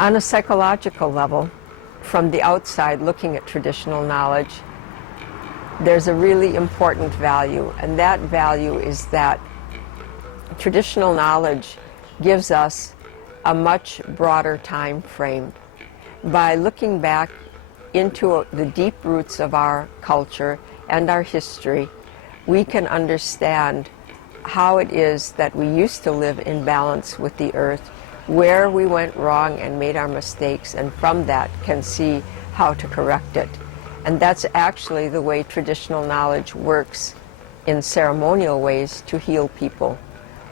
On a psychological level, from the outside looking at traditional knowledge, there's a really important value, and that value is that traditional knowledge gives us a much broader time frame. By looking back into the deep roots of our culture and our history, we can understand how it is that we used to live in balance with the earth, where we went wrong and made our mistakes, and from that can see how to correct it. And that's actually the way traditional knowledge works in ceremonial ways to heal people.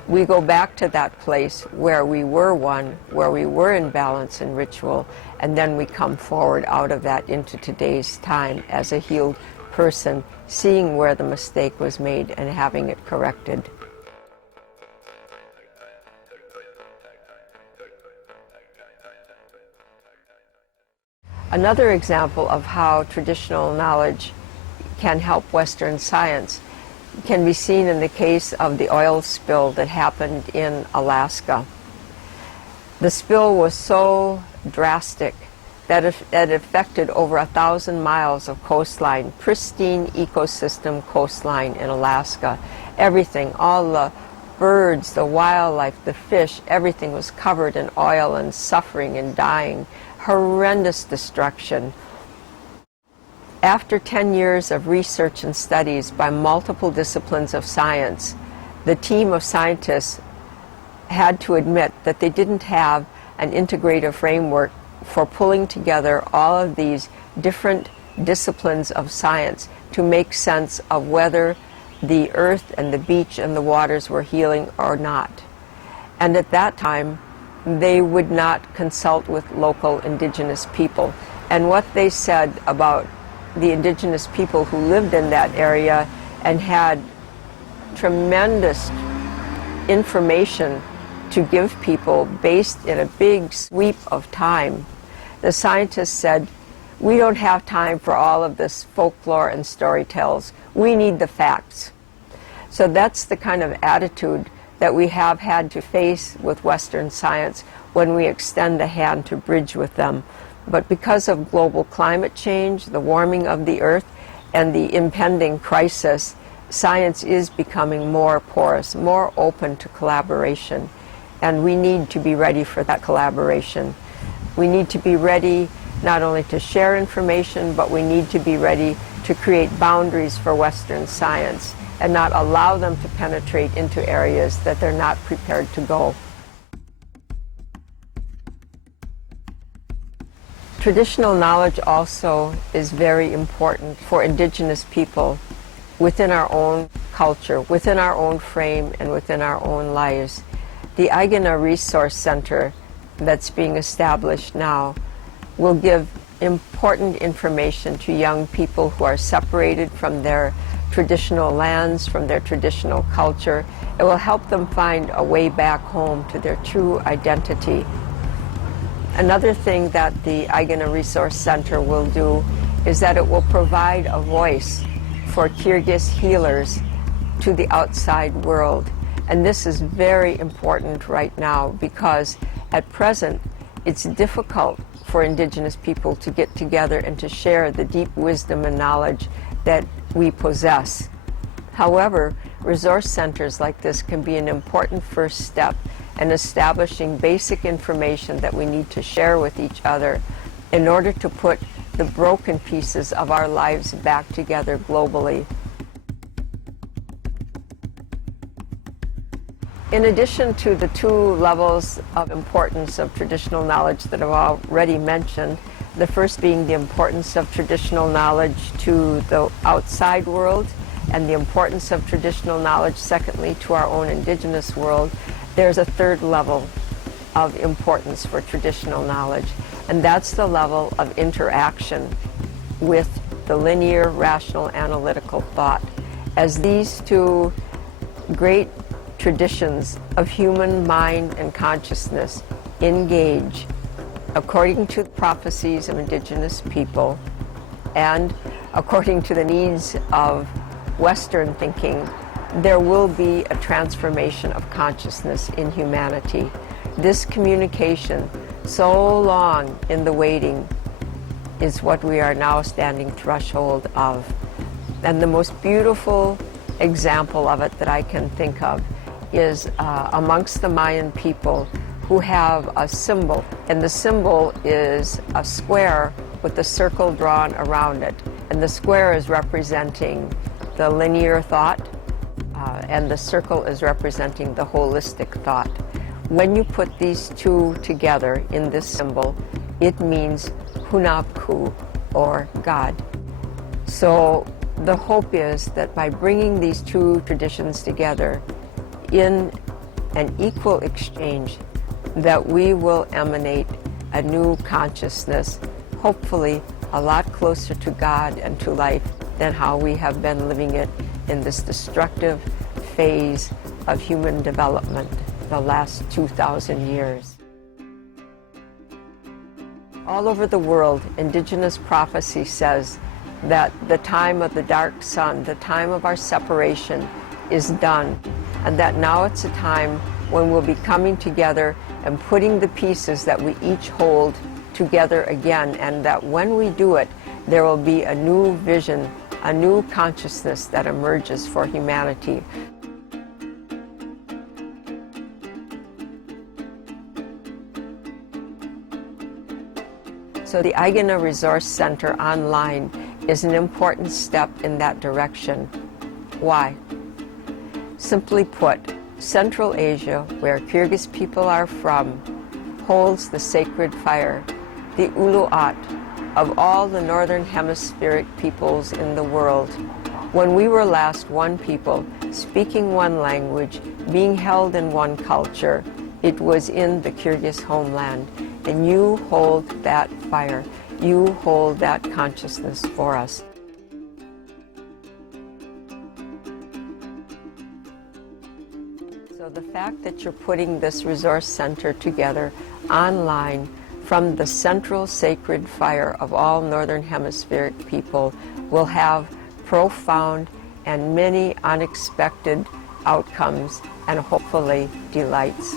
We go back to that place where we were one, where we were in balance and ritual, and then we come forward out of that into today's time as a healed person, seeing where the mistake was made and having it corrected. Another example of how traditional knowledge can help Western science can be seen in the case of the oil spill that happened in Alaska. The spill was so drastic that it affected over 1,000 miles of coastline, pristine ecosystem coastline in Alaska. Everything, all the birds, the wildlife, the fish, everything was covered in oil and suffering and dying. Horrendous destruction. After 10 years of research and studies by multiple disciplines of science, the team of scientists had to admit that they didn't have an integrative framework for pulling together all of these different disciplines of science to make sense of whether the earth and the beach and the waters were healing or not. And at that time, they would not consult with local indigenous people. And what they said about the indigenous people who lived in that area and had tremendous information to give people based in a big sweep of time, the scientists said, we don't have time for all of this folklore and story tales. We need the facts. So that's the kind of attitude that we have had to face with Western science when we extend a hand to bridge with them. But because of global climate change, the warming of the earth, and the impending crisis, science is becoming more porous, more open to collaboration. And we need to be ready for that collaboration. We need to be ready not only to share information, but we need to be ready to create boundaries for Western science and not allow them to penetrate into areas that they're not prepared to go. Traditional knowledge also is very important for indigenous people within our own culture, within our own frame, and within our own lives. The Aigana Resource Center that's being established now will give important information to young people who are separated from their traditional lands, from their traditional culture. It will help them find a way back home to their true identity. Another thing that the Aigana Resource Center will do is that it will provide a voice for Kyrgyz healers to the outside world. And this is very important right now because at present it's difficult for indigenous people to get together and to share the deep wisdom and knowledge that we possess. However, resource centers like this can be an important first step in establishing basic information that we need to share with each other in order to put the broken pieces of our lives back together globally. In addition to the two levels of importance of traditional knowledge that I've already mentioned, the first being the importance of traditional knowledge to the outside world, and the importance of traditional knowledge, secondly, to our own indigenous world, there's a third level of importance for traditional knowledge, and that's the level of interaction with the linear, rational, analytical thought. As these two great traditions of human mind and consciousness engage according to the prophecies of indigenous people and according to the needs of Western thinking, there will be a transformation of consciousness in humanity. This communication So long in the waiting is what we are now standing threshold of. And the most beautiful example of it that I can think of is amongst the Mayan people who have a symbol, and the symbol is a square with a circle drawn around it. And the square is representing the linear thought, and the circle is representing the holistic thought. When you put these two together in this symbol, it means Hunabku, or God. So the hope is that by bringing these two traditions together in an equal exchange, that we will emanate a new consciousness, hopefully a lot closer to God and to life than how we have been living it in this destructive phase of human development the last 2,000 years. All over the world, indigenous prophecy says that the time of the dark sun, the time of our separation, is done, and that now it's a time when we'll be coming together and putting the pieces that we each hold together again, and that when we do it, there will be a new vision, a new consciousness that emerges for humanity. So the Aigana Resource Center online is an important step in that direction. Why? Simply put, Central Asia, where Kyrgyz people are from, holds the sacred fire, the Uluat, of all the Northern Hemispheric peoples in the world. When we were last one people, speaking one language, being held in one culture, it was in the Kyrgyz homeland. And you hold that fire. You hold that consciousness for us. So the fact that you're putting this resource center together online from the central sacred fire of all Northern Hemispheric people will have profound and many unexpected outcomes and hopefully delights.